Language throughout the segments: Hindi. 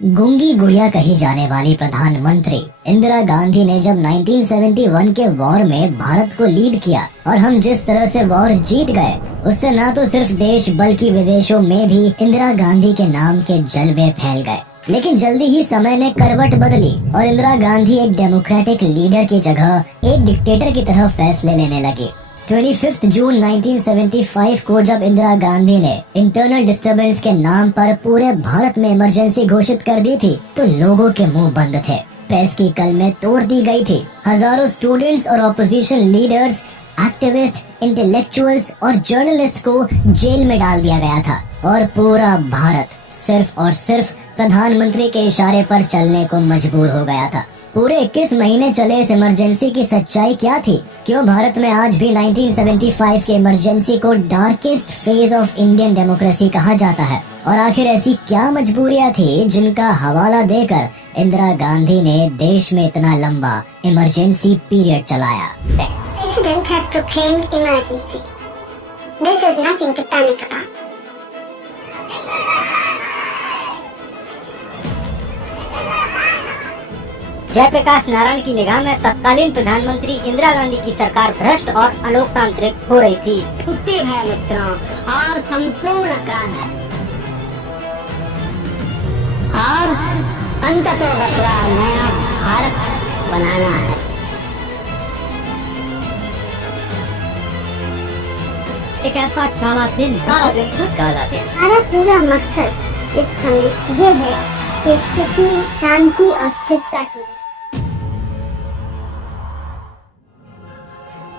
गूंगी गुड़िया कही जाने वाली प्रधानमंत्री इंदिरा गांधी ने जब 1971 के वॉर में भारत को लीड किया और हम जिस तरह से वॉर जीत गए, उससे न तो सिर्फ देश बल्कि विदेशों में भी इंदिरा गांधी के नाम के जलवे फैल गए। लेकिन जल्दी ही समय ने करवट बदली और इंदिरा गांधी एक डेमोक्रेटिक लीडर की जगह एक डिक्टेटर की तरह फैसले लेने लगी। 25 जून 1975 को जब इंदिरा गांधी ने इंटरनल डिस्टरबेंस के नाम पर पूरे भारत में इमरजेंसी घोषित कर दी थी तो लोगों के मुंह बंद थे, प्रेस की कलमें तोड़ दी गई थी, हजारों स्टूडेंट्स और ऑपोजिशन लीडर्स, एक्टिविस्ट, इंटेलेक्चुअल्स और जर्नलिस्ट को जेल में डाल दिया गया था और पूरा भारत सिर्फ और सिर्फ प्रधानमंत्री के इशारे पर चलने को मजबूर हो गया था। पूरे 21 महीने चले इस इमरजेंसी की सच्चाई क्या थी? क्यों भारत में आज भी 1975 के इमरजेंसी को darkest phase of Indian democracy कहा जाता है? और आखिर ऐसी क्या मजबूरियां थी जिनका हवाला देकर इंदिरा गांधी ने देश में इतना लंबा इमरजेंसी पीरियड चलाया? President has proclaimed emergency. This is nothing to panic about. Jayaprakash Narayan की निगाह में तत्कालीन प्रधानमंत्री इंदिरा गांधी की सरकार भ्रष्ट और अलोकतांत्रिक हो रही थी। छुट्टी है मित्रों और संपूर्ण काम है और अंततोगत्वा नया भारत बनाना है। एक ऐसा काला दिन हमारा पूरा मकसद इस समय ये है कि स्थिति शांति और स्थिरता की।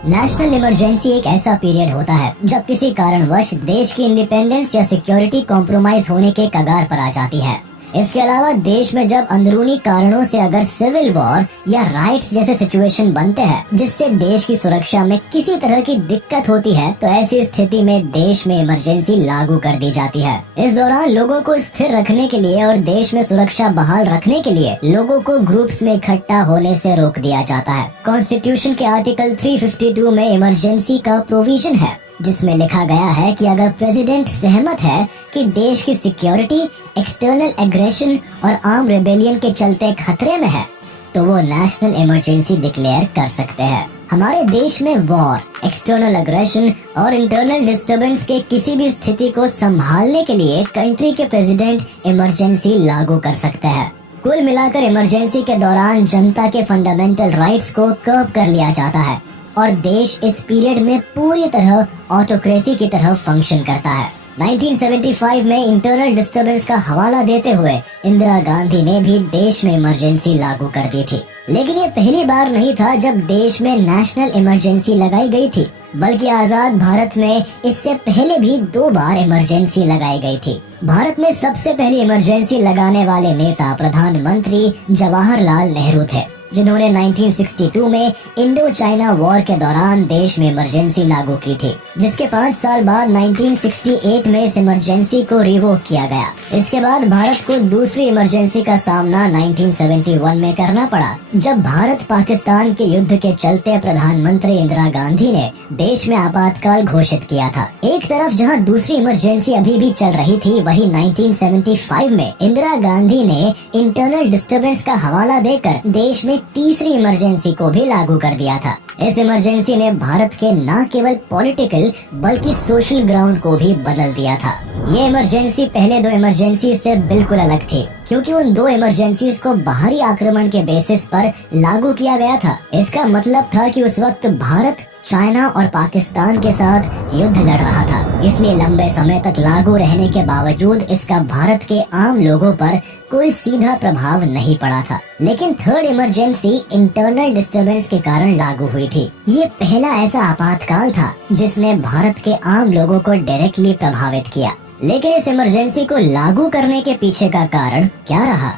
नेशनल इमरजेंसी एक ऐसा पीरियड होता है जब किसी कारणवश देश की इंडिपेंडेंस या सिक्योरिटी कॉम्प्रोमाइज होने के कगार पर आ जाती है। इसके अलावा देश में जब अंदरूनी कारणों से अगर सिविल वॉर या राइट्स जैसे सिचुएशन बनते हैं जिससे देश की सुरक्षा में किसी तरह की दिक्कत होती है तो ऐसी स्थिति में देश में इमरजेंसी लागू कर दी जाती है। इस दौरान लोगों को स्थिर रखने के लिए और देश में सुरक्षा बहाल रखने के लिए लोगों को ग्रुप्स में इकट्ठा होने से रोक दिया जाता है। कॉन्स्टिट्यूशन के आर्टिकल 352 में इमरजेंसी का प्रोविजन है जिसमें लिखा गया है कि अगर प्रेसिडेंट सहमत है कि देश की सिक्योरिटी एक्सटर्नल एग्रेशन और आर्म रेबेलियन के चलते खतरे में है तो वो नेशनल इमरजेंसी डिक्लेयर कर सकते हैं। हमारे देश में वॉर, एक्सटर्नल एग्रेशन और इंटरनल डिस्टरबेंस के किसी भी स्थिति को संभालने के लिए कंट्री के प्रेसिडेंट इमरजेंसी लागू कर सकते हैं। कुल मिलाकर इमरजेंसी के दौरान जनता के फंडामेंटल राइट्स को कर्ब कर लिया जाता है और देश इस पीरियड में पूरी तरह ऑटोक्रेसी की तरह फंक्शन करता है। 1975 में इंटरनल डिस्टरबेंस का हवाला देते हुए इंदिरा गांधी ने भी देश में इमरजेंसी लागू कर दी थी। लेकिन ये पहली बार नहीं था जब देश में नेशनल इमरजेंसी लगाई गई थी, बल्कि आजाद भारत में इससे पहले भी 2 बार इमरजेंसी लगाई गई थी। भारत में सबसे पहली इमरजेंसी लगाने वाले नेता प्रधानमंत्री जवाहरलाल नेहरू थे जिन्होंने 1962 में इंडो चाइना वॉर के दौरान देश में इमरजेंसी लागू की थी, जिसके 5 साल बाद 1968 में इस इमरजेंसी को रिवोक किया गया। इसके बाद भारत को दूसरी इमरजेंसी का सामना 1971 में करना पड़ा जब भारत पाकिस्तान के युद्ध के चलते प्रधानमंत्री इंदिरा गांधी ने देश में आपातकाल घोषित किया था। एक तरफ जहां दूसरी इमरजेंसी अभी भी चल रही थी, वहीं 1975 में इंदिरा गांधी ने इंटरनल डिस्टरबेंस का हवाला देकर देश में तीसरी इमरजेंसी को भी लागू कर दिया था। इस इमरजेंसी ने भारत के न केवल पॉलिटिकल बल्कि सोशल ग्राउंड को भी बदल दिया था। ये इमरजेंसी पहले 2 इमरजेंसी से बिल्कुल अलग थी क्योंकि उन 2 इमरजेंसीज को बाहरी आक्रमण के बेसिस पर लागू किया गया था। इसका मतलब था कि उस वक्त भारत चाइना और पाकिस्तान के साथ युद्ध लड़ रहा था, इसलिए लंबे समय तक लागू रहने के बावजूद इसका भारत के आम लोगों पर कोई सीधा प्रभाव नहीं पड़ा था। लेकिन थर्ड इमरजेंसी इंटरनल डिस्टरबेंस के कारण लागू हुई थी। ये पहला ऐसा आपातकाल था जिसने भारत के आम लोगों को डायरेक्टली प्रभावित किया। लेकिन इस इमरजेंसी को लागू करने के पीछे का कारण क्या रहा?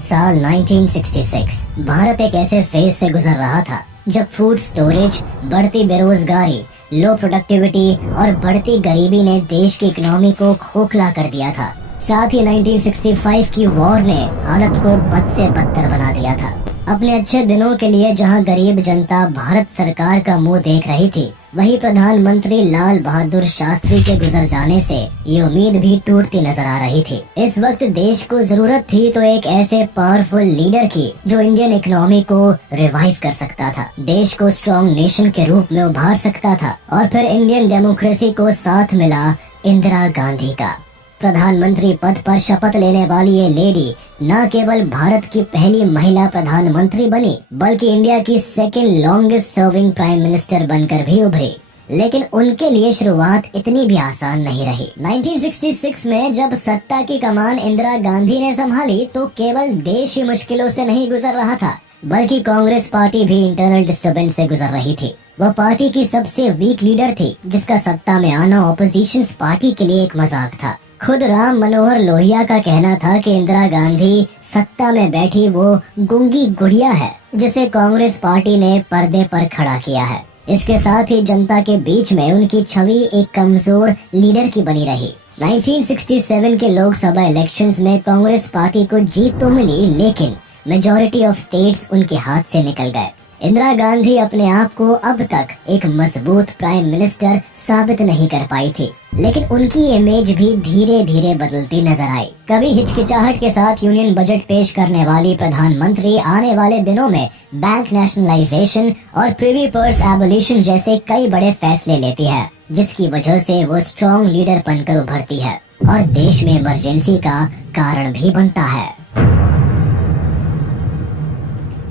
साल 1966 भारत एक ऐसे फेज से गुजर रहा था जब फूड स्टोरेज, बढ़ती बेरोजगारी, लो प्रोडक्टिविटी और बढ़ती गरीबी ने देश की इकोनॉमी को खोखला कर दिया था। साथ ही 1965 की वॉर ने हालत को बद से बदतर बना दिया था। अपने अच्छे दिनों के लिए जहां गरीब जनता भारत सरकार का मुंह देख रही थी, वही प्रधानमंत्री लाल बहादुर शास्त्री के गुजर जाने से ये उम्मीद भी टूटती नजर आ रही थी। इस वक्त देश को जरूरत थी तो एक ऐसे पावरफुल लीडर की जो इंडियन इकोनॉमी को रिवाइव कर सकता था, देश को स्ट्रॉन्ग नेशन के रूप में उभार सकता था। और फिर इंडियन डेमोक्रेसी को साथ मिला इंदिरा गांधी का। प्रधानमंत्री पद पर शपथ लेने वाली ये लेडी न केवल भारत की पहली महिला प्रधानमंत्री बनी बल्कि इंडिया की second longest serving prime minister बनकर भी उभरी। लेकिन उनके लिए शुरुआत इतनी भी आसान नहीं रही। 1966 में जब सत्ता की कमान इंदिरा गांधी ने संभाली तो केवल देश ही मुश्किलों से नहीं गुजर रहा था बल्कि कांग्रेस पार्टी भी इंटरनल डिस्टर्बेंस से गुजर रही थी। वह पार्टी की सबसे वीक लीडर थी जिसका सत्ता में आना ऑपोजिशन पार्टी के लिए एक मजाक था। खुद राम मनोहर लोहिया का कहना था कि इंदिरा गांधी सत्ता में बैठी वो गूंगी गुड़िया है जिसे कांग्रेस पार्टी ने पर्दे पर खड़ा किया है। इसके साथ ही जनता के बीच में उनकी छवि एक कमजोर लीडर की बनी रही। 1967 के लोकसभा इलेक्शंस में कांग्रेस पार्टी को जीत तो मिली लेकिन मेजॉरिटी ऑफ स्टेट्स उनके हाथ से निकल गए। इंदिरा गांधी अपने आप को अब तक एक मजबूत प्राइम मिनिस्टर साबित नहीं कर पाई थी, लेकिन उनकी इमेज भी धीरे धीरे बदलती नजर आई। कभी हिचकिचाहट के साथ यूनियन बजट पेश करने वाली प्रधानमंत्री आने वाले दिनों में बैंक नेशनलाइजेशन और प्रिवी पर्स एबोलिशन जैसे कई बड़े फैसले लेती है, जिसकी वजह से वो स्ट्रॉन्ग लीडर बनकर उभरती है और देश में इमरजेंसी का कारण भी बनता है।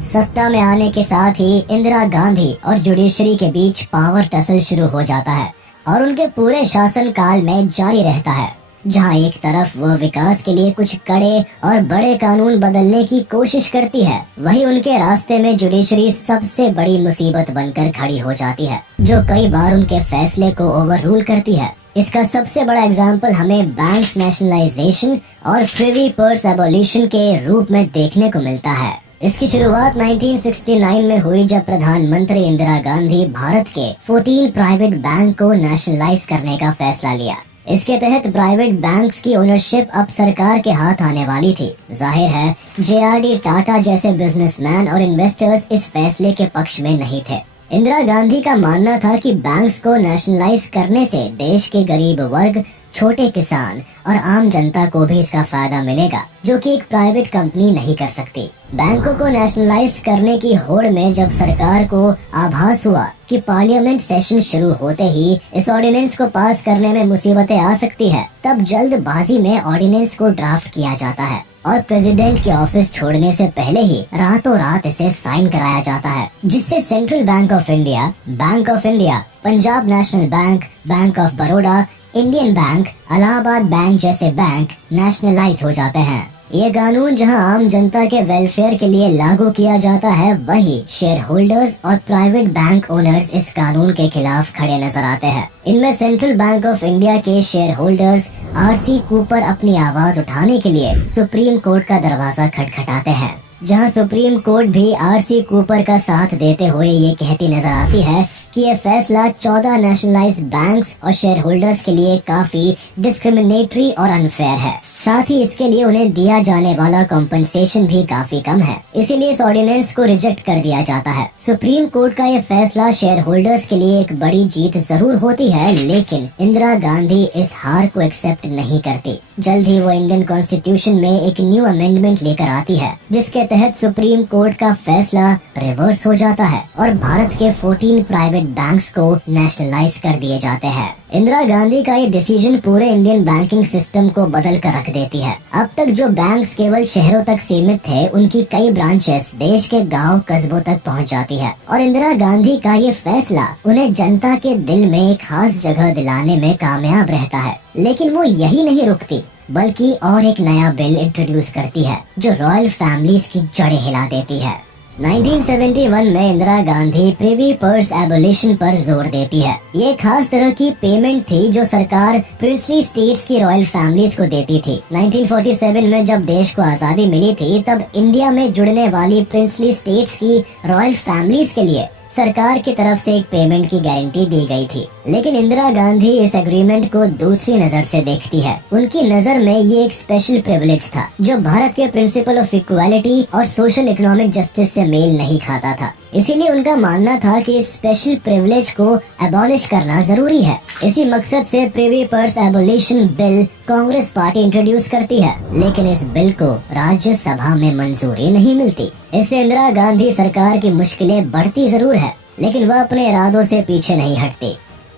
सत्ता में आने के साथ ही इंदिरा गांधी और जुडिशरी के बीच पावर टसल शुरू हो जाता है और उनके पूरे शासन काल में जारी रहता है। जहां एक तरफ वह विकास के लिए कुछ कड़े और बड़े कानून बदलने की कोशिश करती है, वहीं उनके रास्ते में जुडिशरी सबसे बड़ी मुसीबत बनकर खड़ी हो जाती है जो कई बार उनके फैसले को ओवररूल करती है। इसका सबसे बड़ा एग्जाम्पल हमें बैंक्स नेशनलाइजेशन और प्रिवी पर्स एबोलिशन के रूप में देखने को मिलता है। इसकी शुरुआत 1969 में हुई जब प्रधानमंत्री इंदिरा गांधी भारत के 14 प्राइवेट बैंक को नेशनलाइज करने का फैसला लिया। इसके तहत प्राइवेट बैंक्स की ओनरशिप अब सरकार के हाथ आने वाली थी। जाहिर है JRD टाटा जैसे बिजनेसमैन और इन्वेस्टर्स इस फैसले के पक्ष में नहीं थे। इंदिरा गांधी का मानना था कि बैंक्स को नेशनलाइज करने से देश के गरीब वर्ग, छोटे किसान और आम जनता को भी इसका फायदा मिलेगा जो कि एक प्राइवेट कंपनी नहीं कर सकती। बैंकों को नेशनलाइज करने की होड़ में जब सरकार को आभास हुआ कि पार्लियामेंट सेशन शुरू होते ही इस ऑर्डिनेंस को पास करने में मुसीबतें आ सकती है, तब जल्दबाजी में ऑर्डिनेंस को ड्राफ्ट किया जाता है और प्रेसिडेंट के ऑफिस छोड़ने से पहले ही रातों रात इसे साइन कराया जाता है, जिससे central bank of India, Punjab national bank, bank of Baroda, Indian bank, Allahabad bank जैसे बैंक नेशनलाइज हो जाते हैं। ये कानून जहां आम जनता के वेलफेयर के लिए लागू किया जाता है, वही शेयर होल्डर्स और प्राइवेट बैंक ओनर्स इस कानून के खिलाफ खड़े नजर आते हैं। इनमें सेंट्रल बैंक ऑफ इंडिया के शेयर होल्डर्स RC कूपर अपनी आवाज उठाने के लिए सुप्रीम कोर्ट का दरवाजा खटखटाते हैं, जहां सुप्रीम कोर्ट भी RC कूपर का साथ देते हुए ये कहती नजर आती है कि ये फैसला 14 नेशनलाइज्ड बैंक्स और शेयर होल्डर्स के लिए काफी डिस्क्रिमिनेटरी और अनफेयर है। साथ ही इसके लिए उन्हें दिया जाने वाला कॉम्पेंसेशन भी काफी कम है, इसीलिए इस ऑर्डिनेंस को रिजेक्ट कर दिया जाता है। सुप्रीम कोर्ट का ये फैसला शेयर होल्डर्स के लिए एक बड़ी जीत जरूर होती है, लेकिन इंदिरा गांधी इस हार को एक्सेप्ट नहीं करती। जल्द ही वो इंडियन कॉन्स्टिट्यूशन में एक न्यू अमेंडमेंट लेकर आती है, जिसके तहत सुप्रीम कोर्ट का फैसला रिवर्स हो जाता है और भारत के 14 प्राइवेट बैंक्स को नेशनलाइज कर दिए जाते हैं। इंदिरा गांधी का ये डिसीजन पूरे इंडियन बैंकिंग सिस्टम को बदल कर रख देती है। अब तक जो बैंक्स केवल शहरों तक सीमित थे, उनकी कई ब्रांचेस देश के गांव कस्बों तक पहुंच जाती है और इंदिरा गांधी का ये फैसला उन्हें जनता के दिल में एक खास जगह दिलाने में कामयाब रहता है। लेकिन वो यही नहीं रुकती, बल्कि और एक नया बिल इंट्रोड्यूस करती है जो रॉयल फैमिलीज की जड़ें हिला देती है। 1971 में Indira Gandhi privy purse abolition पर जोर देती है। ये खास तरह की पेमेंट थी जो सरकार प्रिंसली स्टेट्स की रॉयल फैमिलीज को देती थी। 1947 में जब देश को आजादी मिली थी, तब इंडिया में जुड़ने वाली प्रिंसली स्टेट्स की रॉयल फैमिलीज के लिए सरकार की तरफ से एक पेमेंट की गारंटी दी गई थी। लेकिन इंदिरा गांधी इस एग्रीमेंट को दूसरी नजर से देखती है। उनकी नजर में ये एक स्पेशल प्रिविलेज था जो भारत के प्रिंसिपल ऑफ इक्वालिटी और सोशल इकोनॉमिक जस्टिस से मेल नहीं खाता था। इसीलिए उनका मानना था कि इस स्पेशल प्रिविलेज को एबॉलिश करना जरूरी है। इसी मकसद से privy purse abolition bill Congress party introduce करती है, लेकिन इस बिल को राज्यसभा में मंजूरी नहीं मिलती। इससे इंदिरा गांधी सरकार की मुश्किलें बढ़ती जरूर है, लेकिन वह अपने इरादों से पीछे नहीं हटती।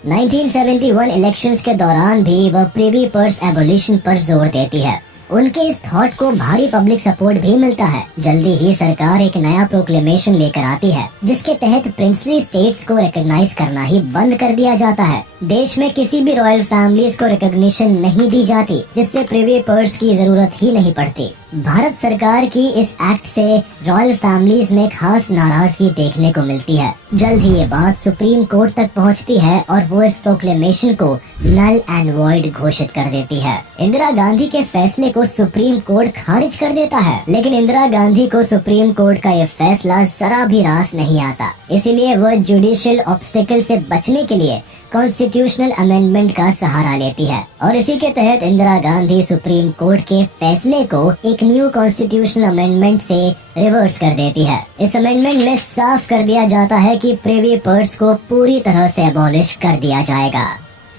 1971 इलेक्शंस के दौरान भी वह प्रिवी पर्स एबोलिशन पर जोर देती है। उनके इस थॉट को भारी पब्लिक सपोर्ट भी मिलता है। जल्दी ही सरकार एक नया प्रोक्लेमेशन लेकर आती है, जिसके तहत प्रिंसली स्टेट्स को रिकॉग्नाइज करना ही बंद कर दिया जाता है। देश में किसी भी रॉयल फैमिलीज को रिकॉग्निशन नहीं दी जाती, जिससे प्रिवी पर्स की जरूरत ही नहीं पड़ती। भारत सरकार की इस एक्ट से रॉयल फैमिलीज में खास नाराजगी देखने को मिलती है। जल्द ही ये बात सुप्रीम कोर्ट तक पहुंचती है और वो इस प्रोक्लेमेशन को नल एंड वॉइड घोषित कर देती है। इंदिरा गांधी के फैसले को सुप्रीम कोर्ट खारिज कर देता है, लेकिन इंदिरा गांधी को सुप्रीम कोर्ट का ये फैसला जरा भी रास नहीं आता। इसीलिए वह जुडिशियल ऑब्स्टिकल से बचने के लिए कॉन्स्टिट्यूशनल अमेंडमेंट का सहारा लेती है, और इसी के तहत इंदिरा गांधी सुप्रीम कोर्ट के फैसले को एक न्यू कॉन्स्टिट्यूशनल अमेंडमेंट से रिवर्स कर देती है। इस अमेंडमेंट में साफ कर दिया जाता है कि प्रिवी पर्स को पूरी तरह से अबॉलिश कर दिया जाएगा।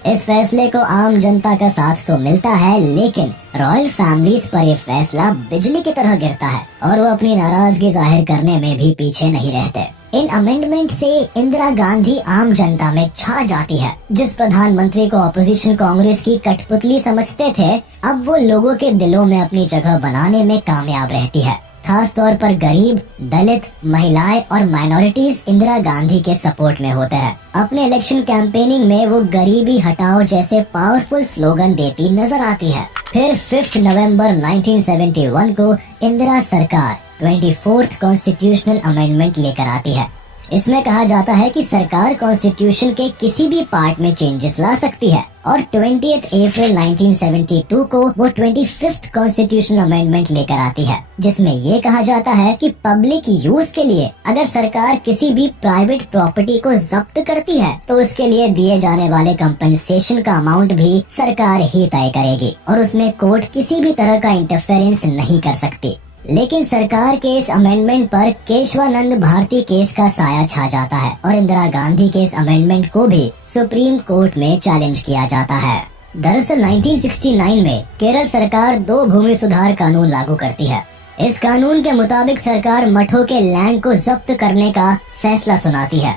इस फैसले को आम जनता का साथ तो मिलता है, लेकिन रॉयल फैमिलीज पर यह फैसला बिजली की तरह गिरता है और वो अपनी नाराजगी जाहिर करने में भी पीछे नहीं रहते। इन अमेंडमेंट से इंदिरा गांधी आम जनता में छा जाती है। जिस प्रधानमंत्री को ऑपोजिशन कांग्रेस की कठपुतली समझते थे, अब वो लोगों के दिलों में अपनी जगह बनाने में कामयाब रहती है। खास तौर पर गरीब, दलित, महिलाएं और माइनॉरिटीज इंदिरा गांधी के सपोर्ट में होते हैं। अपने इलेक्शन कैंपेनिंग में वो गरीबी हटाओ जैसे पावरफुल स्लोगन देती नजर आती है। फिर 5 नवंबर 1971 को इंदिरा सरकार 24th कॉन्स्टिट्यूशनल अमेंडमेंट लेकर आती है। इसमें कहा जाता है कि सरकार कॉन्स्टिट्यूशन के किसी भी पार्ट में चेंजेस ला सकती है, और 20 अप्रैल 1972 को वो 25th कॉन्स्टिट्यूशनल अमेंडमेंट लेकर आती है, जिसमें ये कहा जाता है कि पब्लिक यूज के लिए अगर सरकार किसी भी प्राइवेट प्रॉपर्टी को जब्त करती है, तो उसके लिए दिए जाने वाले कंपनसेशन का अमाउंट भी सरकार ही तय करेगी, और उसमें कोर्ट किसी भी तरह का इंटरफेरेंस नहीं कर सकती। लेकिन सरकार के इस अमेंडमेंट पर केशवानंद भारती केस का साया छा जाता है, और इंदिरा गांधी के इस अमेंडमेंट को भी सुप्रीम कोर्ट में चैलेंज किया जाता है। दरअसल 1969 में केरल सरकार 2 भूमि सुधार कानून लागू करती है। इस कानून के मुताबिक सरकार मठों के लैंड को जब्त करने का फैसला सुनाती है,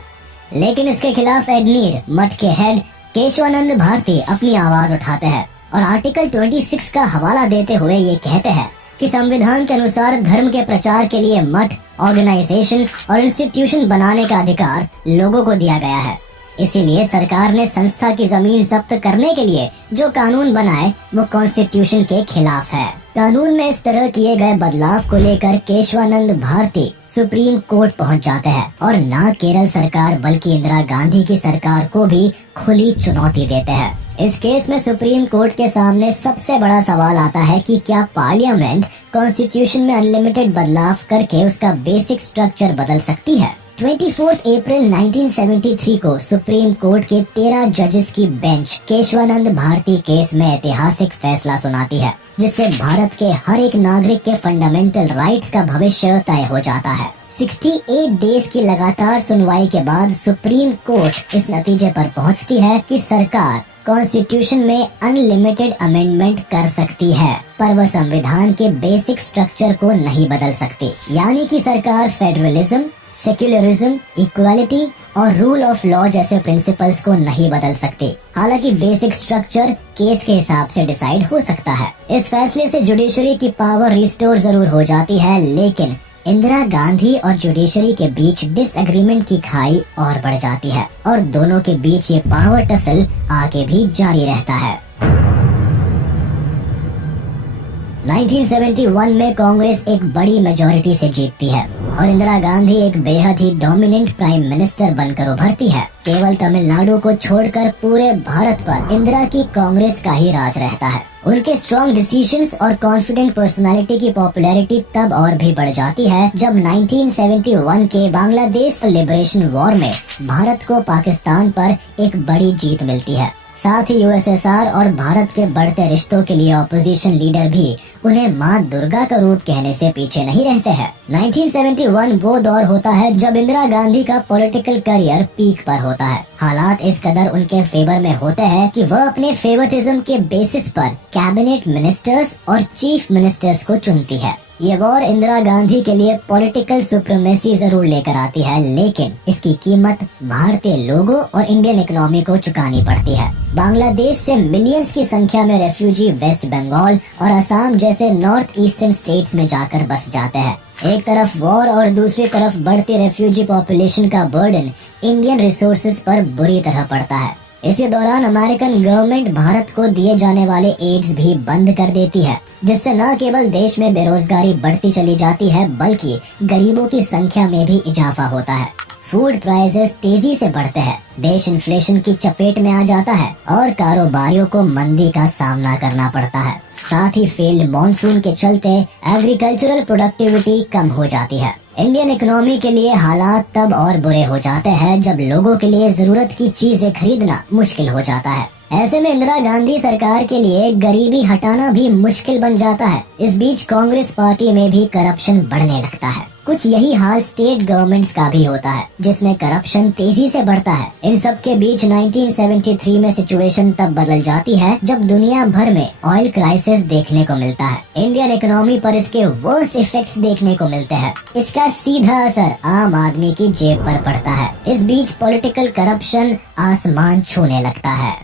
लेकिन इसके खिलाफ एडनीर मठ के हेड केशवानंद भारती अपनी आवाज उठाते हैं और आर्टिकल 26 का हवाला देते हुए ये कहते हैं कि संविधान के अनुसार धर्म के प्रचार के लिए मठ, ऑर्गेनाइजेशन और इंस्टीट्यूशन बनाने का अधिकार लोगों को दिया गया है। इसीलिए सरकार ने संस्था की जमीन जब्त करने के लिए जो कानून बनाए वो कॉन्स्टिट्यूशन के खिलाफ है। कानून में इस तरह किए गए बदलाव को लेकर केशवानंद भारती सुप्रीम कोर्ट पहुंच जाते हैं, और न केरल सरकार बल्कि इंदिरा गांधी की सरकार को भी खुली चुनौती देते हैं। इस केस में सुप्रीम कोर्ट के सामने सबसे बड़ा सवाल आता है कि क्या पार्लियामेंट कॉन्स्टिट्यूशन में अनलिमिटेड बदलाव करके उसका बेसिक स्ट्रक्चर बदल सकती है। 24 अप्रैल 1973 को सुप्रीम कोर्ट के 13 जजेस की बेंच केशवानंद भारती केस में ऐतिहासिक फैसला सुनाती है, जिससे भारत के हर एक नागरिक के फंडामेंटल राइट्स का भविष्य तय हो जाता है। 68 डेज की लगातार सुनवाई के बाद सुप्रीम कोर्ट इस नतीजे पर पहुंचती है कि सरकार कॉन्स्टिट्यूशन में अनलिमिटेड अमेंडमेंट कर सकती है, पर वह संविधान के बेसिक स्ट्रक्चर को नहीं बदल सकती। यानी कि सरकार फेडरलिज्म, सेक्युलरिज्म, इक्वालिटी और रूल ऑफ लॉ जैसे प्रिंसिपल्स को नहीं बदल सकती। हालांकि बेसिक स्ट्रक्चर केस के हिसाब से डिसाइड हो सकता है। इस फैसले से जुडिशरी की पावर रिस्टोर जरूर हो जाती है, लेकिन इंदिरा गांधी और जुडिशरी के बीच डिसएग्रीमेंट की खाई और बढ़ जाती है, और दोनों के बीच ये पावर टसल आगे भी जारी रहता है। 1971 में कांग्रेस एक बड़ी मेजॉरिटी से जीतती है और इंदिरा गांधी एक बेहद ही डोमिनेंट प्राइम मिनिस्टर बनकर उभरती है। केवल तमिलनाडु को छोड़कर पूरे भारत पर इंदिरा की कांग्रेस का ही राज रहता है। उनके स्ट्रॉन्ग डिसीजंस और कॉन्फिडेंट पर्सनालिटी की पॉपुलैरिटी तब और भी बढ़ जाती है जब 1971 के बांग्लादेश लिबरेशन वॉर में भारत को पाकिस्तान पर एक बड़ी जीत मिलती है। साथ ही यूएसएसआर और भारत के बढ़ते रिश्तों के लिए ऑपोजिशन लीडर भी उन्हें मां दुर्गा का रूप कहने से पीछे नहीं रहते हैं। 1971 वो दौर होता है जब इंदिरा गांधी का पॉलिटिकल करियर पीक पर होता है। हालात इस कदर उनके फेवर में होते हैं कि वह अपने फेवरेटिज्म के बेसिस पर कैबिनेट मिनिस्टर्स और चीफ मिनिस्टर्स को चुनती है। ये वॉर इंदिरा गांधी के लिए पॉलिटिकल सुप्रीमेसी जरूर लेकर आती है, लेकिन इसकी कीमत भारतीय लोगों और इंडियन इकोनॉमी को चुकानी पड़ती है। बांग्लादेश से मिलियंस की संख्या में रेफ्यूजी वेस्ट बंगाल और असम जैसे नॉर्थ ईस्टर्न स्टेट्स में जाकर बस जाते हैं। एक तरफ वॉर और दूसरी तरफ बढ़ती रेफ्यूजी पॉपुलेशन का बर्डन इंडियन रिसोर्सेज पर बुरी तरह पड़ता है। इसी दौरान अमेरिकन गवर्नमेंट भारत को दिए जाने वाले एड्स भी बंद कर देती है, जिससे न केवल देश में बेरोजगारी बढ़ती चली जाती है बल्कि गरीबों की संख्या में भी इजाफा होता है। फूड प्राइसेस तेजी से बढ़ते हैं, देश इन्फ्लेशन की चपेट में आ जाता है और कारोबारियों को मंदी का सामना करना पड़ता है। साथ ही फेल्ड मॉनसून के चलते एग्रीकल्चरल प्रोडक्टिविटी कम हो जाती है। इंडियन इकोनॉमी के लिए हालात तब और बुरे हो जाते हैं जब लोगों के लिए जरूरत की चीजें खरीदना मुश्किल हो जाता है। ऐसे में इंदिरा गांधी सरकार के लिए गरीबी हटाना भी मुश्किल बन जाता है। इस बीच कांग्रेस पार्टी में भी करप्शन बढ़ने लगता है। कुछ यही हाल स्टेट गवर्नमेंट्स का भी होता है, जिसमें करप्शन तेजी से बढ़ता है। इन सब के बीच 1973 में सिचुएशन तब बदल जाती है जब दुनिया भर में ऑयल क्राइसिस देखने को मिलता है। इंडियन इकोनॉमी पर इसके वर्स्ट इफेक्ट्स देखने को मिलते हैं। इसका सीधा असर आम आदमी की जेब पर पड़ता है। इस बीच पॉलिटिकल करप्शन आसमान छूने लगता है।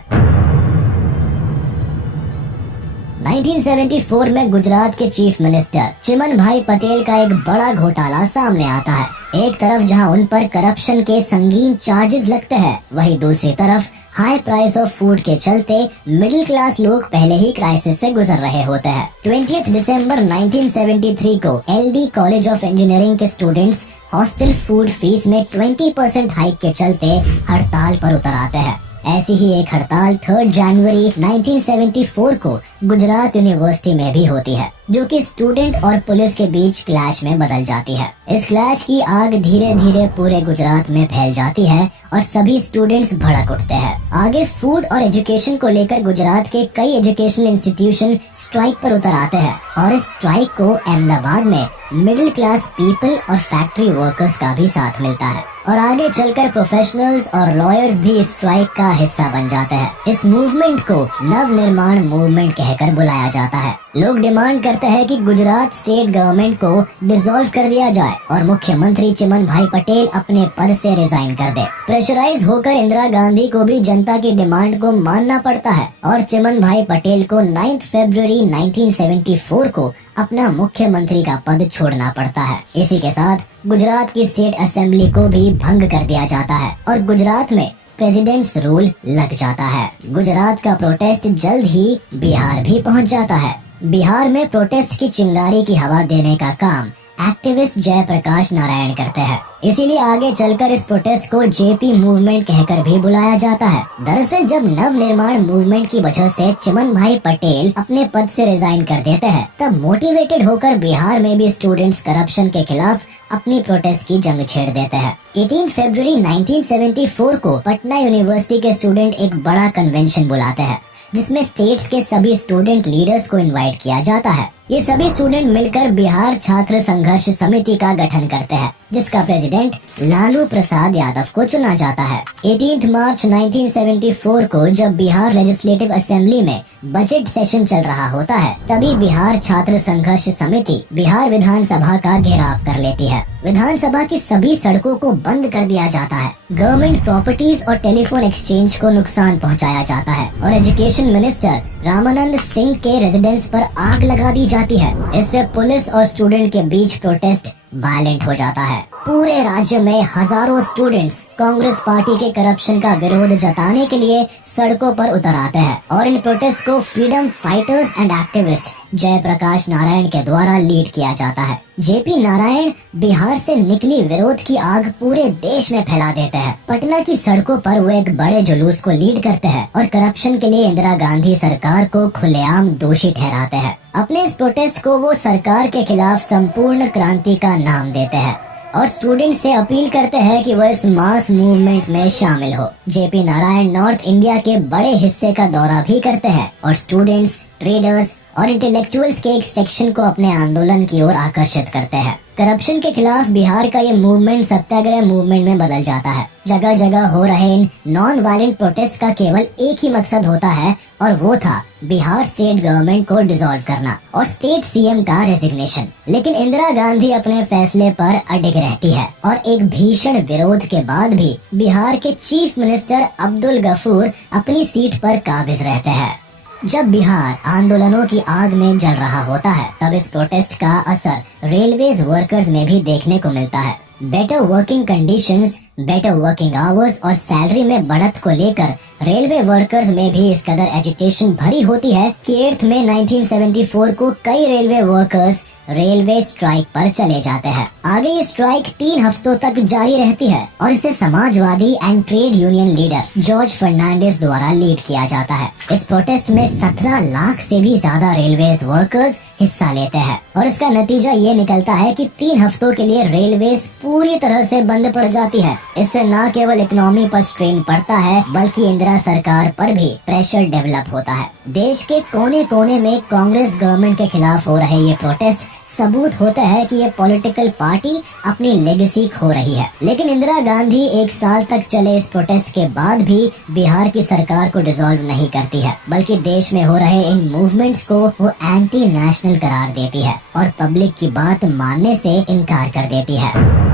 1974 में गुजरात के चीफ मिनिस्टर चिमन भाई पटेल का एक बड़ा घोटाला सामने आता है। एक तरफ जहां उन पर करप्शन के संगीन चार्जेस लगते हैं, वहीं दूसरी तरफ हाई प्राइस ऑफ फूड के चलते मिडिल क्लास लोग पहले ही क्राइसिस से गुजर रहे होते हैं। 20 दिसंबर 1973 को एलडी कॉलेज ऑफ इंजीनियरिंग के स्टूडेंट्स हॉस्टल फूड फीस में 20% हाइक के चलते हड़ताल पर उतर आते हैं। ऐसी ही एक हड़ताल 3 जनवरी 1974 को गुजरात यूनिवर्सिटी में भी होती है, जो कि स्टूडेंट और पुलिस के बीच क्लैश में बदल जाती है। इस क्लैश की आग धीरे धीरे पूरे गुजरात में फैल जाती है और सभी स्टूडेंट्स भड़क उठते हैं। आगे फूड और एजुकेशन को लेकर गुजरात के कई एजुकेशनल इंस्टीट्यूशन स्ट्राइक पर उतर आते हैं और इस स्ट्राइक को अहमदाबाद में मिडिल क्लास पीपल और फैक्ट्री वर्कर्स का भी साथ मिलता है और आगे चलकर प्रोफेशनल्स और लॉयर्स भी स्ट्राइक का हिस्सा बन जाते हैं। इस मूवमेंट को नव निर्माण मूवमेंट कहकर बुलाया जाता है। लोग डिमांड करते हैं कि गुजरात स्टेट गवर्नमेंट को डिसॉल्व कर दिया जाए और मुख्यमंत्री चिमन भाई पटेल अपने पद से रिजाइन कर दे। प्रेशराइज होकर इंदिरा गांधी को भी जनता की डिमांड को मानना पड़ता है और चिमन भाई पटेल को 9 फरवरी 1974 को अपना मुख्यमंत्री का पद छोड़ना पड़ता है। इसी के साथ गुजरात की स्टेट असेंबली को भी भंग कर दिया जाता है और गुजरात में प्रेसिडेंट्स रूल लग जाता है। गुजरात का प्रोटेस्ट जल्द ही बिहार भी पहुंच जाता है। बिहार में प्रोटेस्ट की चिंगारी की हवा देने का काम एक्टिविस्ट जयप्रकाश नारायण करते हैं। इसीलिए आगे चलकर इस प्रोटेस्ट को जेपी मूवमेंट कहकर भी बुलाया जाता है। दरअसल जब नव निर्माण मूवमेंट की वजह से चिमन भाई पटेल अपने पद से रिजाइन कर देते हैं, तब मोटिवेटेड होकर बिहार में भी स्टूडेंट्स करप्शन के खिलाफ अपनी प्रोटेस्ट की जंग छेड़ देते हैं। 18 फरवरी 1974 को पटना यूनिवर्सिटी के स्टूडेंट एक बड़ा कन्वेंशन बुलाते हैं, जिसमें स्टेट्स के सभी स्टूडेंट लीडर्स को इनवाइट किया जाता है। ये सभी स्टूडेंट मिलकर बिहार छात्र संघर्ष समिति का गठन करते हैं, जिसका प्रेसिडेंट लालू प्रसाद यादव को चुना जाता है। 18 मार्च 1974 को जब बिहार लेजिस्लेटिव असेंबली में बजट सेशन चल रहा होता है, तभी बिहार छात्र संघर्ष समिति बिहार विधानसभा का घेराव कर लेती है। विधानसभा की सभी सड़कों को बंद कर दिया जाता है। गवर्नमेंट प्रॉपर्टीज और टेलीफोन एक्सचेंज को नुकसान पहुंचाया जाता है और एजुकेशन मिनिस्टर रामानंद सिंह के रेजिडेंस पर आग लगा दी जाती है। इससे पुलिस और स्टूडेंट के बीच प्रोटेस्ट वायलेंट हो जाता है। पूरे राज्य में हजारों स्टूडेंट्स कांग्रेस पार्टी के करप्शन का विरोध जताने के लिए सड़कों पर उतर आते हैं और इन प्रोटेस्ट को freedom fighters and activist Jayaprakash Narayan के द्वारा लीड किया जाता है। जेपी नारायण बिहार से निकली विरोध की आग पूरे देश में फैला देते हैं। पटना की सड़कों पर वो एक बड़े जुलूस को लीड करते हैं और करप्शन के लिए इंदिरा गांधी सरकार को खुलेआम दोषी ठहराते हैं। अपने इस प्रोटेस्ट को वो सरकार के खिलाफ संपूर्ण क्रांति का नाम देते हैं। और स्टूडेंट से अपील करते हैं कि वो इस मास मूवमेंट में शामिल हो। जेपी नारायण नॉर्थ इंडिया के बड़े हिस्से का दौरा भी करते हैं और स्टूडेंट्स, ट्रेडर्स और इंटेलेक्चुअल्स के एक सेक्शन को अपने आंदोलन की ओर आकर्षित करते हैं। करप्शन के खिलाफ बिहार का ये मूवमेंट सत्याग्रह मूवमेंट में बदल जाता है। जगह जगह हो रहे इन नॉन वायलेंट प्रोटेस्ट का केवल एक ही मकसद होता है और वो था बिहार स्टेट गवर्नमेंट को डिसॉल्व करना और स्टेट सीएम का रेजिग्नेशन। लेकिन इंदिरा गांधी अपने फैसले पर अडिग रहती है और एक भीषण विरोध के बाद भी बिहार के चीफ मिनिस्टर अब्दुल गफूर अपनी सीट पर काबिज रहते हैं। जब बिहार आंदोलनों की आग में जल रहा होता है तब इस प्रोटेस्ट का असर रेलवेज वर्कर्स में भी देखने को मिलता है। Better working conditions, better working hours और सैलरी में बढ़त को लेकर रेलवे वर्कर्स में भी इस कदर एजिटेशन भरी होती है कि 8 मई 1974 को कई रेलवे वर्कर्स रेलवे स्ट्राइक पर चले जाते हैं। आगे ये स्ट्राइक 3 हफ्तों तक जारी रहती है और इसे समाजवादी and trade union leader George Fernandes द्वारा लीड किया जाता है। इस प्रोटेस्ट में 17 लाख से भी ज्यादा रेलवेज वर्कर्स हिस्सा लेते हैं और इसका नतीजा ये निकलता है कि 3 हफ्तों के लिए रेलवेज पूरी तरह से बंद पड़ जाती है। इससे न केवल इकोनॉमी पर स्ट्रेन पड़ता है बल्कि इंदिरा सरकार पर भी प्रेशर डेवलप होता है। देश के कोने कोने में कांग्रेस गवर्नमेंट के खिलाफ हो रहे ये प्रोटेस्ट सबूत होता है कि ये पॉलिटिकल पार्टी अपनी लेगेसी खो रही है। लेकिन इंदिरा गांधी 1 साल तक चले इस प्रोटेस्ट के बाद भी बिहार की सरकार को डिसॉल्व नहीं करती है बल्कि देश में हो रहे इन मूवमेंट्स को वो एंटी नेशनल करार देती है और पब्लिक की बात मानने से इनकार कर देती है।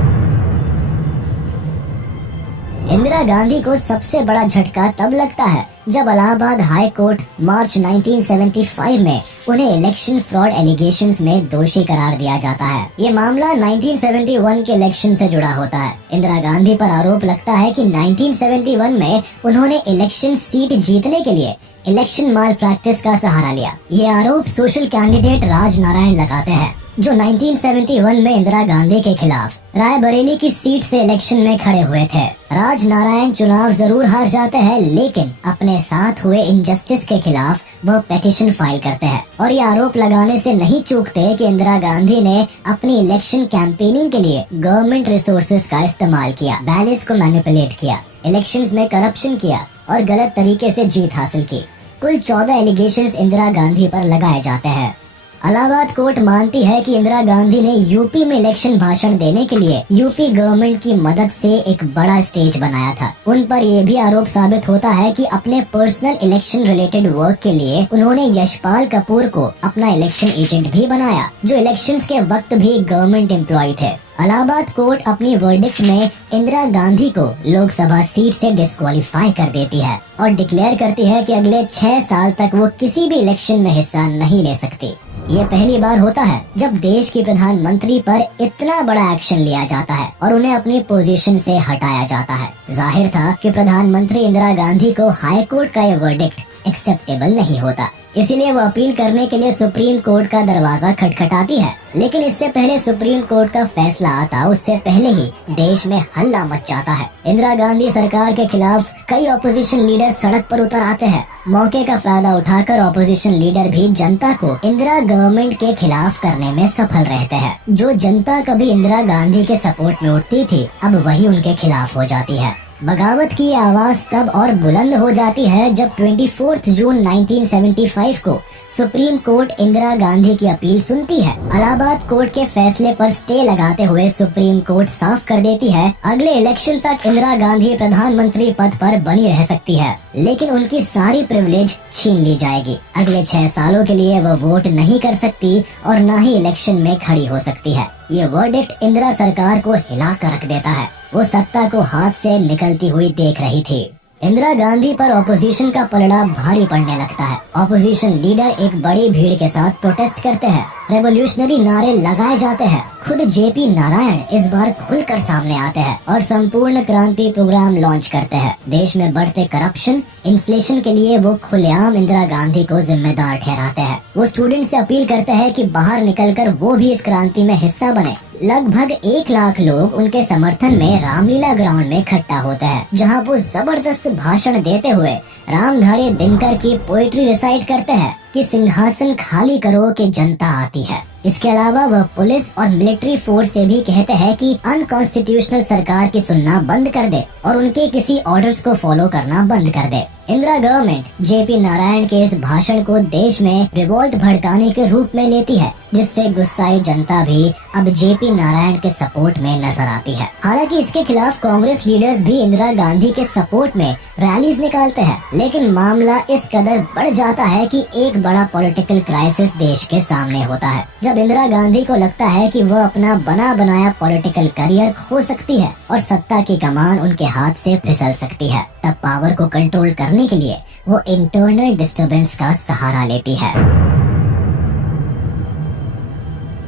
इंदिरा गांधी को सबसे बड़ा झटका तब लगता है जब इलाहाबाद हाई कोर्ट मार्च 1975 में उन्हें इलेक्शन फ्रॉड एलिगेशंस में दोषी करार दिया जाता है। ये मामला 1971 के इलेक्शन से जुड़ा होता है। इंदिरा गांधी पर आरोप लगता है कि 1971 में उन्होंने इलेक्शन सीट जीतने के लिए इलेक्शन माल प्रैक्टिस का सहारा लिया। ये आरोप सोशल कैंडिडेट राज नारायण लगाते हैं जो 1971 में इंदिरा गांधी के खिलाफ रायबरेली की सीट से इलेक्शन में खड़े हुए थे। राज नारायण चुनाव जरूर हार जाते हैं लेकिन अपने साथ हुए इनजस्टिस के खिलाफ वह पिटीशन फाइल करते हैं और ये आरोप लगाने से नहीं चूकते कि इंदिरा गांधी ने अपनी इलेक्शन कैंपेनिंग के लिए गवर्नमेंट रिसोर्सेज का इस्तेमाल किया, बैलेंस को मैनिपुलेट किया, इलेक्शंस में करप्शन किया और गलत तरीके से जीत हासिल की। कुल 14 एलिगेशंस इंदिरा गांधी पर लगाए जाते हैं। इलाहाबाद कोर्ट मानती है कि इंदिरा गांधी ने यूपी में इलेक्शन भाषण देने के लिए यूपी गवर्नमेंट की मदद से एक बड़ा स्टेज बनाया था। उन पर यह भी आरोप साबित होता है कि अपने पर्सनल इलेक्शन रिलेटेड वर्क के लिए उन्होंने यशपाल कपूर को अपना इलेक्शन एजेंट भी बनाया जो इलेक्शंस के वक्त भी गवर्नमेंट एम्प्लॉय थे। इलाहाबाद कोर्ट अपनी वर्डिक्ट में इंदिरा गांधी को लोकसभा सीट से डिस्क्वालीफाई कर देती है और डिक्लेयर करती है कि अगले 6 साल तक वो किसी भी इलेक्शन में हिस्सा नहीं ले सकती। ये पहली बार होता है जब देश की प्रधानमंत्री पर इतना बड़ा एक्शन लिया जाता है और उन्हें अपनी पोजीशन से हटाया जाता है। जाहिर था कि प्रधानमंत्री इंदिरा गांधी को हाई कोर्ट का ये वर्डिक्ट एक्सेप्टेबल नहीं होता, इसीलिए वो अपील करने के लिए सुप्रीम कोर्ट का दरवाजा खटखटाती है। लेकिन इससे पहले सुप्रीम कोर्ट का फैसला आता उससे पहले ही देश में हल्ला मच जाता है। इंदिरा गांधी सरकार के खिलाफ कई ऑपोजिशन लीडर सड़क पर उतर आते हैं। मौके का फायदा उठाकर ऑपोजिशन लीडर भी जनता को इंदिरा गवर्नमेंट के खिलाफ करने में सफल रहते हैं। जो जनता कभी इंदिरा गांधी के सपोर्ट में उठती थी अब वही उनके खिलाफ हो जाती है। बगावत की आवाज तब और बुलंद हो जाती है जब 24 जून 1975 को सुप्रीम कोर्ट इंदिरा गांधी की अपील सुनती है। इलाहाबाद कोर्ट के फैसले पर स्टे लगाते हुए सुप्रीम कोर्ट साफ कर देती है अगले इलेक्शन तक इंदिरा गांधी प्रधानमंत्री पद पर बनी रह सकती है लेकिन उनकी सारी प्रिविलेज छीन ली जाएगी। अगले 6 सालों के लिए वो वोट नहीं कर सकती और न ही इलेक्शन में खड़ी हो सकती है। ये वर्डिक्ट इंदिरा सरकार को हिला कर रख देता है। वो सत्ता को हाथ से निकलती हुई देख रही थी। इंदिरा गांधी पर ऑपोजिशन का पलड़ा भारी पड़ने लगता है। ऑपोजिशन लीडर एक बड़ी भीड़ के साथ प्रोटेस्ट करते हैं, रेवोल्यूशनरी नारे लगाए जाते हैं। खुद जेपी नारायण इस बार खुलकर सामने आते हैं और संपूर्ण क्रांति प्रोग्राम लॉन्च करते हैं। देश में बढ़ते करप्शन, इन्फ्लेशन के लिए वो खुलेआम इंदिरा गांधी को जिम्मेदार ठहराते हैं। वो स्टूडेंट से अपील करते हैं कि बाहर निकलकर वो भी इस क्रांति में हिस्सा बने। लगभग 1 लाख लोग उनके समर्थन में रामलीला ग्राउंड में इकट्ठा होते हैं जहां वो जबरदस्त भाषण देते हुए रामधारी दिनकर की पोएट्री रिसाइट करते हैं कि सिंहासन खाली करो कि जनता आती है। इसके अलावा वह पुलिस और मिलिट्री फोर्स से भी कहते हैं कि अनकॉन्स्टिट्यूशनल सरकार की सुनना बंद कर दे और उनके किसी ऑर्डर्स को फॉलो करना बंद कर दे। इंदिरा गवर्नमेंट जेपी नारायण के इस भाषण को देश में रिवोल्ट भड़काने के रूप में लेती है, जिससे गुस्साई जनता भी अब जेपी नारायण के सपोर्ट में नजर आती है। हालांकि इसके खिलाफ कांग्रेस लीडर्स भी इंदिरा गांधी के सपोर्ट में रैलीज निकालते हैं, लेकिन मामला इस कदर बढ़ जाता है कि एक बड़ा पॉलिटिकल क्राइसिस देश के सामने होता है। जब इंदिरा गांधी को लगता है कि वह अपना बना बनाया पॉलिटिकल करियर खो सकती है और सत्ता की कमान उनके हाथ से फिसल सकती है, तब पावर को कंट्रोल करने के लिए वो इंटरनल डिस्टर्बेंस का सहारा लेती है।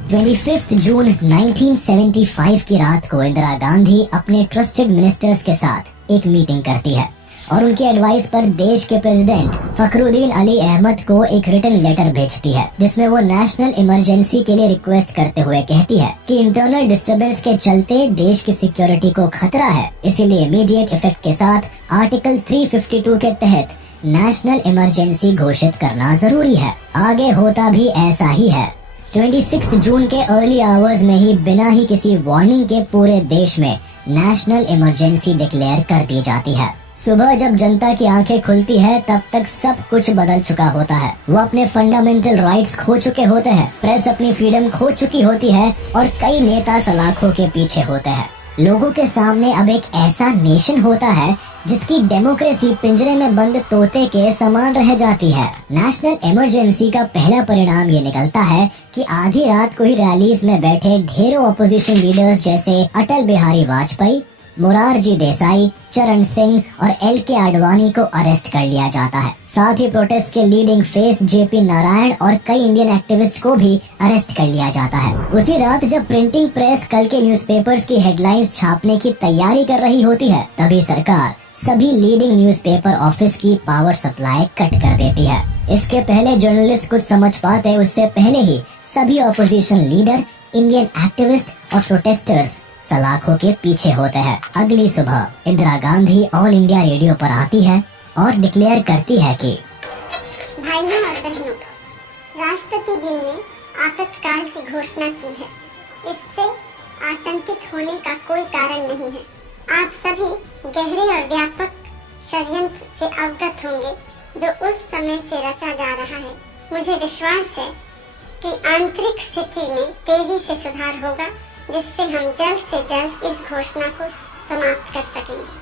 25 जून 1975 की रात को इंदिरा गांधी अपने ट्रस्टेड मिनिस्टर्स के साथ एक मीटिंग करती है और उनकी एडवाइस पर देश के प्रेसिडेंट फखरुद्दीन अली अहमद को एक रिटन लेटर भेजती है, जिसमें वो नेशनल इमरजेंसी के लिए रिक्वेस्ट करते हुए कहती है कि इंटरनल डिस्टर्बेंस के चलते देश की सिक्योरिटी को खतरा है, इसीलिए इमीडिएट इफेक्ट के साथ आर्टिकल 352 के तहत नेशनल इमरजेंसी घोषित करना जरूरी है। आगे होता भी ऐसा ही है। 26 जून के अर्ली आवर्स में ही बिना ही किसी वार्निंग के पूरे देश में नेशनल इमरजेंसी डिक्लेयर कर दी जाती है। सुबह जब जनता की आंखें खुलती है तब तक सब कुछ बदल चुका होता है। वो अपने फंडामेंटल राइट्स खो चुके होते हैं, प्रेस अपनी फ्रीडम खो चुकी होती है और कई नेता सलाखों के पीछे होते हैं। लोगों के सामने अब एक ऐसा नेशन होता है जिसकी डेमोक्रेसी पिंजरे में बंद तोते के समान रह जाती है। नेशनल इमरजेंसी का पहला परिणाम ये निकलता है कि आधी रात को ही रैलीज में बैठे ढेरों अपोजिशन लीडर्स जैसे अटल बिहारी वाजपेयी, मोरारजी देसाई, चरण सिंह और LK आडवाणी को अरेस्ट कर लिया जाता है। साथ ही प्रोटेस्ट के लीडिंग फेस जेपी नारायण और कई इंडियन एक्टिविस्ट को भी अरेस्ट कर लिया जाता है। उसी रात जब प्रिंटिंग प्रेस कल के न्यूज़पेपर्स की हेडलाइंस छापने की तैयारी कर रही होती है, तभी सरकार सभी लीडिंग न्यूज़पेपर ऑफिस की पावर सप्लाई कट कर देती है। इसके पहले जर्नलिस्ट कुछ समझ पाते, उससे पहले ही सभी ऑपोजिशन लीडर, इंडियन एक्टिविस्ट और प्रोटेस्टर्स सलाखों के पीछे होते हैं। अगली सुबह Indira Gandhi all India radio पर आती है और डिक्लेयर करती है कि भाइयों और बहनों, राष्ट्रपति जी ने आपातकाल की घोषणा की है। इससे आतंकित होने का कोई कारण नहीं है। आप सभी गहरे और व्यापक षड्यंत्र से अवगत होंगे जो उस समय से रचा जा रहा है। मुझे विश्वास है कि आंतरिक स्थिति में तेजी से सुधार होगा, जिससे हम जल्द से जल्द इस घोषणा को समाप्त कर सकेंगे।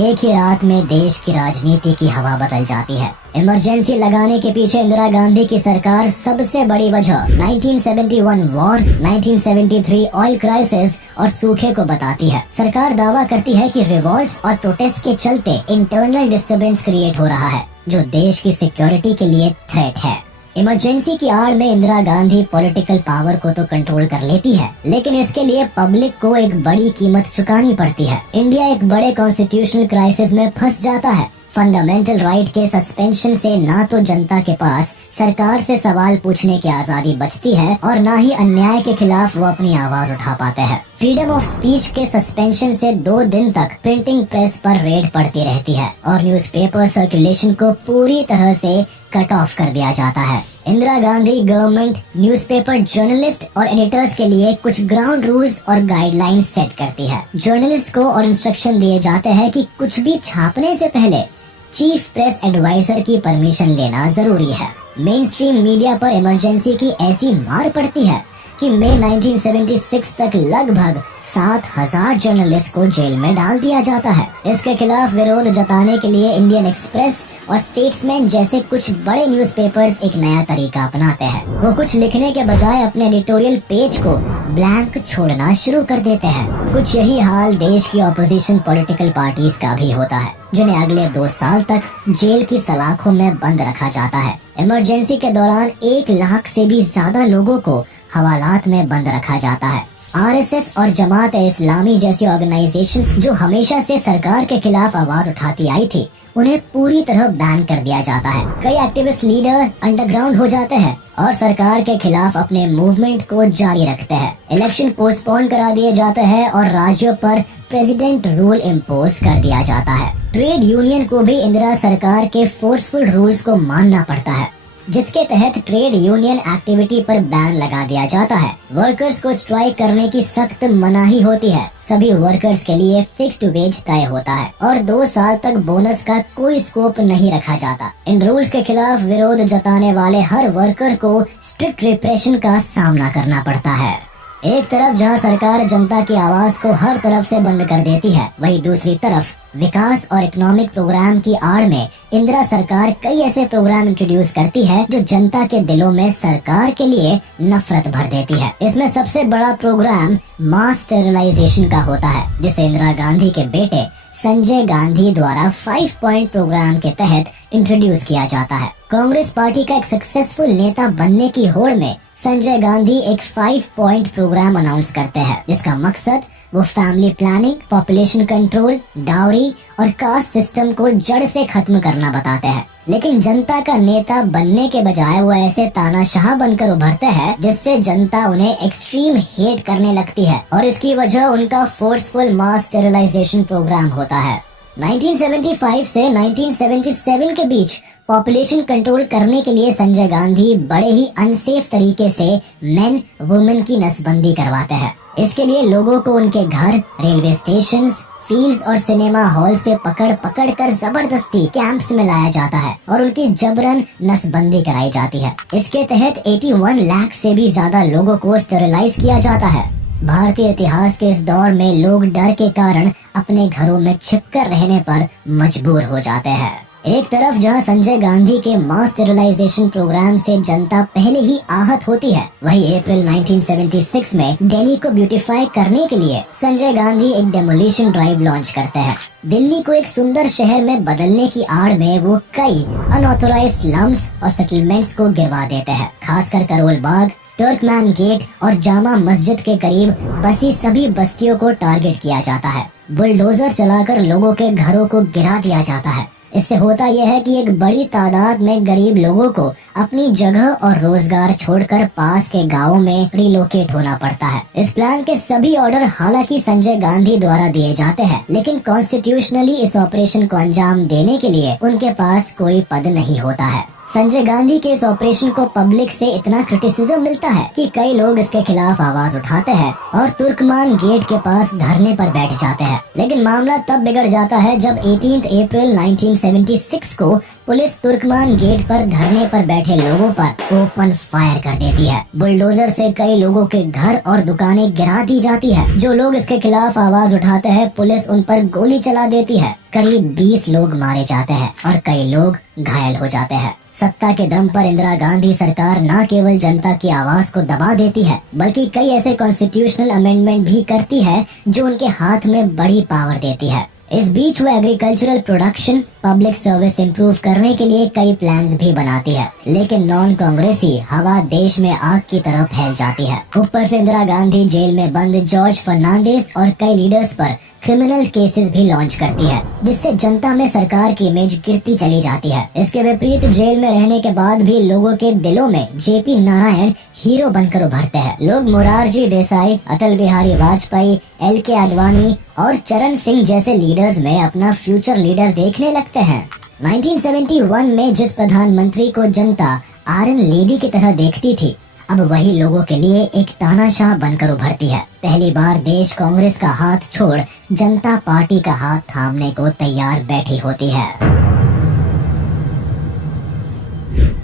एक ही रात में देश की राजनीति की हवा बदल जाती है। इमरजेंसी लगाने के पीछे इंदिरा गांधी की सरकार सबसे बड़ी वजह 1971 वॉर, 1973 ऑयल क्राइसिस और सूखे को बताती है। सरकार दावा करती है कि रिवॉल्ट्स और प्रोटेस्ट के चलते इंटरनल डिस्टर्बेंस क्रिएट हो रहा है, जो देश की सिक्योरिटी के लिए थ्रेट है। इमरजेंसी की आड़ में इंदिरा गांधी पॉलिटिकल पावर को तो कंट्रोल कर लेती है, लेकिन इसके लिए पब्लिक को एक बड़ी कीमत चुकानी पड़ती है। इंडिया एक बड़े कॉन्स्टिट्यूशनल क्राइसिस में फंस जाता है। फंडामेंटल राइट के सस्पेंशन से ना तो जनता के पास सरकार से सवाल पूछने की आजादी बचती है और ना ही अन्याय के खिलाफ वो अपनी आवाज उठा पाते हैं। फ्रीडम ऑफ स्पीच के सस्पेंशन से 2 दिन तक प्रिंटिंग प्रेस पर रेड पड़ती रहती है और न्यूज़पेपर सर्कुलेशन को पूरी तरह से कट ऑफ कर दिया जाता है। Indira Gandhi government newspaper journalist और एडिटर्स के लिए कुछ ग्राउंड रूल्स और गाइडलाइंस सेट करती है। जर्नलिस्ट को और इंस्ट्रक्शन दिए जाते हैं कि कुछ भी छापने से पहले चीफ प्रेस एडवाइजर की परमिशन लेना जरूरी है। मेन स्ट्रीम मीडिया पर इमरजेंसी की ऐसी मार पड़ती है कि मई 1976 तक लगभग 7000 जर्नलिस्ट को जेल में डाल दिया जाता है। इसके खिलाफ विरोध जताने के लिए इंडियन एक्सप्रेस और स्टेट्समैन जैसे कुछ बड़े न्यूज़पेपर्स एक नया तरीका अपनाते हैं। वो कुछ लिखने के बजाय अपने एडिटोरियल पेज को ब्लैंक छोड़ना शुरू कर देते हैं। कुछ यही हाल देश की ऑपोजिशन पॉलिटिकल पार्टीज का भी होता है, जिन्हें अगले 2 साल तक जेल की सलाखों में बंद रखा जाता है। इमरजेंसी के दौरान 1 लाख से भी ज्यादा लोगों को हवालात में बंद रखा जाता है। RSS और जमात इस्लामी जैसी ऑर्गेनाइजेशंस जो हमेशा से सरकार के खिलाफ आवाज उठाती आई थी, उन्हें पूरी तरह बैन कर दिया जाता है। कई एक्टिविस्ट लीडर अंडरग्राउंड हो जाते हैं और सरकार के खिलाफ अपने मूवमेंट को जारी रखते हैं। इलेक्शन पोस्टपोन करा दिए जाते हैं और राज्यों पर प्रेसिडेंट रूल इम्पोज कर दिया जाता है। ट्रेड यूनियन को भी इंदिरा सरकार के फोर्सफुल रूल्स को मानना पड़ता है। जिसके तहत ट्रेड यूनियन एक्टिविटी पर बैन लगा दिया जाता है। वर्कर्स को स्ट्राइक करने की सख्त मनाही होती है। सभी वर्कर्स के लिए फिक्स्ड वेज तय होता है और 2 साल तक बोनस का कोई स्कोप नहीं रखा जाता। इन रूल्स के खिलाफ विरोध जताने वाले हर वर्कर को स्ट्रिक्ट रिप्रेशन का सामना करना पड़ता है। एक तरफ जहां सरकार जनता की आवाज को हर तरफ से बंद कर देती है, वहीं दूसरी तरफ विकास और इकोनॉमिक प्रोग्राम की आड़ में इंदिरा सरकार कई ऐसे प्रोग्राम इंट्रोड्यूस करती है जो जनता के दिलों में सरकार के लिए नफरत भर देती है। इसमें सबसे बड़ा प्रोग्राम मास स्टेरिलाइजेशन का होता है, जिसे इंदिरा गांधी के बेटे संजय गांधी द्वारा 5 पॉइंट प्रोग्राम के तहत इंट्रोड्यूस किया जाता है। कांग्रेस पार्टी का एक सक्सेसफुल नेता बनने की होड़ में संजय गांधी एक 5 पॉइंट प्रोग्राम अनाउंस करते हैं, जिसका मकसद वो family planning, population control, dowry और कास्ट सिस्टम को जड़ से खत्म करना बताते हैं। लेकिन जनता का नेता बनने के बजाय वो ऐसे तानाशाह बनकर उभरते हैं जिससे जनता उन्हें एक्सट्रीम हेट करने लगती है और इसकी वजह उनका फोर्सफुल मास स्टेरिलाइजेशन प्रोग्राम होता है। 1975 से 1977 के बीच पॉपुलेशन कंट्रोल करने के लिए संजय गांधी बड़े ही अनसेफ तरीके से मेन वुमेन की नसबंदी करवाते हैं। इसके लिए लोगों को उनके घर, रेलवे स्टेशंस, फील्ड्स और सिनेमा हॉल से पकड़ कर जबरदस्ती कैंप्स में लाया जाता है और उनकी जबरन नसबंदी कराई जाती है। इसके तहत 81 लाख से भी ज्यादा लोगों को स्टेरिलाइज किया जाता है। भारतीय इतिहास के इस दौर में लोग डर के कारण अपने घरों में छिपकर रहने पर मजबूर हो जाते हैं। एक तरफ जहां संजय गांधी के मास स्टेरिलाइजेशन प्रोग्राम से जनता पहले ही आहत होती है, वहीं अप्रैल 1976 में दिल्ली को ब्यूटीफाई करने के लिए संजय गांधी एक डेमोलिशन ड्राइव लॉन्च करते हैं। दिल्ली को एक सुंदर शहर में बदलने की आड़ में वो कई अनऑथोराइज्ड स्लम्स और सेटलमेंट्स को गिरवा देते हैं। खासकर करोल बाग, तुर्कमैन गेट और जामा मस्जिद के करीब बसी सभी बस्तियों को टारगेट किया जाता है। बुलडोजर चलाकर लोगों के घरों को गिरा दिया जाता है। इससे होता यह है कि एक बड़ी तादाद में गरीब लोगों को अपनी जगह और रोजगार छोड़कर पास के गांवों में रिलोकेट होना पड़ता है। इस प्लान के सभी ऑर्डर हालांकि संजय गांधी द्वारा दिए जाते हैं, लेकिन कॉन्स्टिट्यूशनली इस ऑपरेशन को अंजाम देने के लिए उनके पास कोई पद नहीं होता है। संजय गांधी के इस ऑपरेशन को पब्लिक से इतना क्रिटिसिज्म मिलता है कि कई लोग इसके खिलाफ आवाज उठाते हैं और तुर्कमान गेट के पास धरने पर बैठ जाते हैं। लेकिन मामला तब बिगड़ जाता है जब 18 अप्रैल 1976 को पुलिस तुर्कमान गेट पर धरने पर बैठे लोगों पर ओपन फायर कर देती है। बुलडोजर से कई लोगों के घर और दुकानें गिरा दी जाती है। जो लोग इसके खिलाफ आवाज उठाते हैं, पुलिस उन पर गोली चला देती है। करीब 20 लोग मारे जाते हैं और कई लोग घायल हो जाते हैं। सत्ता के दम पर इंदिरा गांधी सरकार न केवल जनता की आवाज को दबा देती है, बल्कि कई ऐसे कॉन्स्टिट्यूशनल अमेंडमेंट भी करती है जो उनके हाथ में बड़ी पावर देती है। इस बीच वो agricultural production, public service improve करने के लिए कई प्लान्स भी बनाती है, लेकिन नॉन कांग्रेसी हवा देश में आग की तरह फैल जाती है। ऊपर से इंदिरा गांधी जेल में बंद जॉर्ज फर्नांडिस और कई लीडर्स पर क्रिमिनल केसेस भी लॉन्च करती है, जिससे जनता में सरकार की इमेज गिरती चली जाती है। इसके विपरीत जेल में रहने के बाद भी लोगों के दिलों में जेपी नारायण हीरो बनकर उभरते हैं। लोग मोरारजी देसाई, अटल बिहारी वाजपेयी, LK आडवाणी और चरण सिंह जैसे लीडर्स में अपना फ्यूचर लीडर देखने लगते हैं। 1971 में जिस प्रधानमंत्री को जनता आयरन लेडी की तरह देखती थी, अब वही लोगों के लिए एक तानाशाह बनकर उभरती है। पहली बार देश कांग्रेस का हाथ छोड़ जनता पार्टी का हाथ थामने को तैयार बैठी होती है।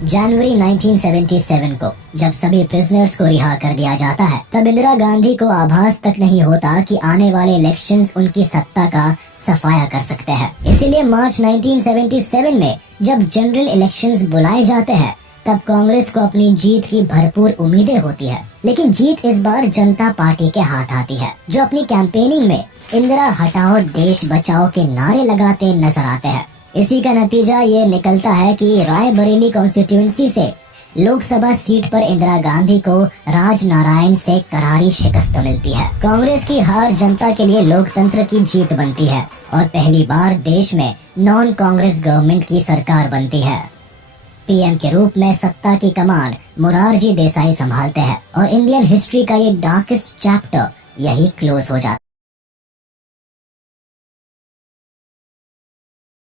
जनवरी 1977 को जब सभी प्रिजनर्स को रिहा कर दिया जाता है, तब इंदिरा गांधी को आभास तक नहीं होता कि आने वाले इलेक्शंस उनकी सत्ता का सफाया कर सकते हैं। इसीलिए मार्च 1977 में जब जनरल इलेक्शंस बुलाए जाते हैं, तब कांग्रेस को अपनी जीत की भरपूर उम्मीदें होती है। लेकिन जीत इस बार जनता पार्टी के हाथ आती है, जो अपनी कैंपेनिंग में इंदिरा हटाओ देश बचाओ के नारे लगाते नजर आते हैं। इसी का नतीजा ये निकलता है कि रायबरेली कॉन्स्टिट्यूएंसी से लोकसभा सीट पर इंदिरा गांधी को राज नारायण से करारी शिकस्त मिलती है। कांग्रेस की हार जनता के लिए लोकतंत्र की जीत बनती है और पहली बार देश में नॉन कांग्रेस गवर्नमेंट की सरकार बनती है। पीएम के रूप में सत्ता की कमान मोरारजी देसाई संभालते हैं और इंडियन हिस्ट्री का ये डार्केस्ट चैप्टर यही क्लोज हो जाता है।